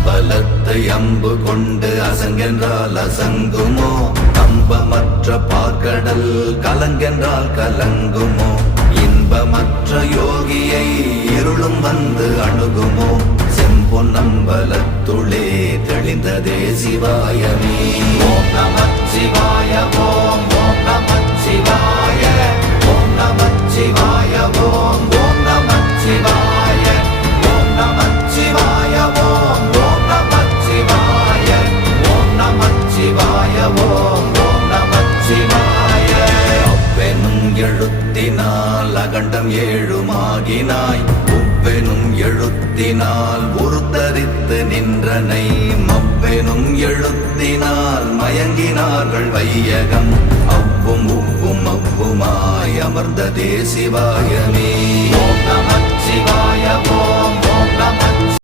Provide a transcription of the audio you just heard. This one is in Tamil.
அம்பலத்தை அம்பு கொண்டு அசங்கென்றால் அசங்குமோ, கம்பமற்ற பார்க்கடல் கலங்கென்றால் கலங்குமோ, இன்பமற்ற யோகியை இருளும் வந்து அணுகுமோ, செம்பொன்னம்பலத்துளே தெளிந்ததே சிவாயமே. ஓம் நமச்சிவாய ஓம் ஓம் நமச்சிவாய ஓம் நமச்சிவாய ஓம் ஓம் நமச்சிவாய ஓம் நமச்சிவாய ஓம் ஓம் நமச்சிவாய ஓம் நமச்சிவாய ஓம் ஓம் நமச்சிவாய. அவ்வெனும் எழுத்தினால் அகண்டம் ஏழுமாகினாய், உவ்வெனும் எழுத்தினால் உருத்தரித்து நின்றனை, மவ்வெனும் எழுத்தினால் மயங்கினார்கள் வையகம், அவ்வும் உவ்வும் அவ்வுமாய் அமர்ந்ததே சிவாயமே. ஓம் நமச்சிவாய.